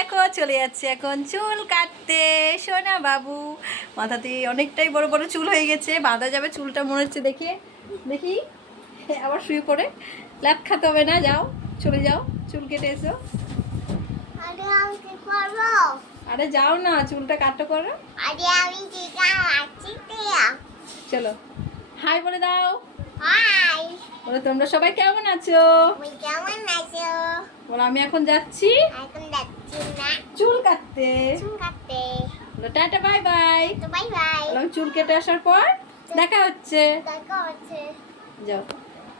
দেখো চলে যাচ্ছে এখন চুল কাটতে। সোনা বাবু মাথাতে অনেকটাই বড় বড় চুল হয়ে গেছে, বাঁধা যাবে চুলটা মনে হচ্ছে। দেখে দেখি আবার শুয়ে পড়ে ল্যাপ খাতে হবে না, যাও চলে যাও চুল কেটে এসো। আরে যাও না, চুলটা কাটো করো। চলো হাই বলে দাও। বলো তোমরা সবাই কেমন আছো? বলো আমি এখন যাচ্ছি চুল কাটতে। বলো টাটা বাই বাই। বলো আমি চুল কেটে আসার পর দেখা হচ্ছে। যাও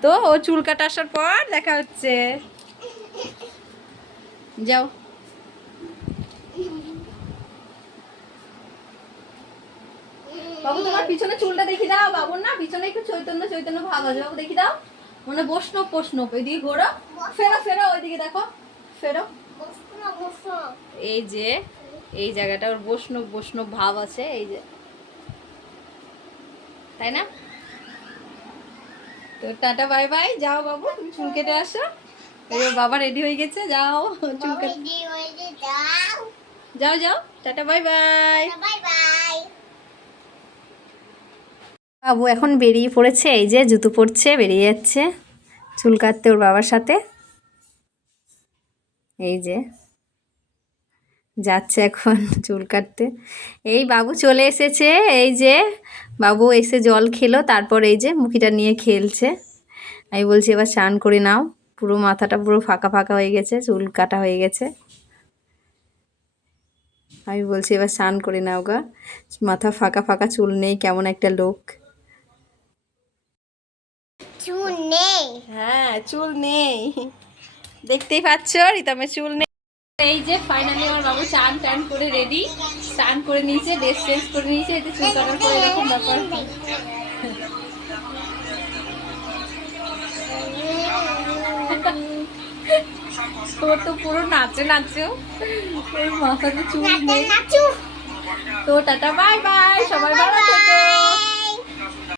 তো, ও চুল কাটা আসার পর দেখা হচ্ছে। যাও বাবু, তোমার পিছনে চুলটা দেখি দাও। বাবুর না পিছনে একটু চৈতন্য চৈতন্য ভাব আছে, বাবু দেখি দাও। মানে বৈষ্ণব বৈষ্ণব, ওইদিকে ঘোরো, ফেরো ফেরো, ওইদিকে দেখো, ফেরো। এই যে এই জায়গাটা ওর বৈষ্ণব বৈষ্ণব ভাব আছে, এই যে, তাই না? তো টাটা বাই বাই, যাও বাবু তুমি চুল কেটে আসো। এবার বাবা রেডি হয়ে গেছে, যাও চুল কেটে যাও যাও, টাটা বাই বাই। বাবু এখন বেরিয়ে পড়েছে, এই যে জুতো পরছে, বেরিয়ে যাচ্ছে চুল কাটতে ওর বাবার সাথে। এই যে যাচ্ছে এখন চুল কাটতে। এই বাবু চলে এসেছে, এই যে বাবু এসে জল খেলো, তারপর এই যে মুখিটা নিয়ে খেলছে। আমি বলছি এবার স্নান করে নাও, পুরো মাথাটা পুরো ফাঁকা ফাঁকা হয়ে গেছে, চুল কাটা হয়ে গেছে। আমি বলছি এবার স্নান করে নাও গা, মাথা ফাঁকা ফাঁকা, চুল নেই, কেমন একটা লোক। চুল নেই, হ্যাঁ চুল নেই, দেখতেই পাচ্ছ রিতমের চুল নেই। এই যে ফাইনালি আমার বাবু চান টান করে রেডি, স্নান করে নিয়েছে, ড্রেস চেঞ্জ করে নিয়েছে, এতে চুল কাটার পরে এরকম ব্যাপার। তোর তো পুরো নাচে নাচো, ওর মাথাতে চুল নেই। তো টাটা বাই বাই, সবাই ভালো থেকো।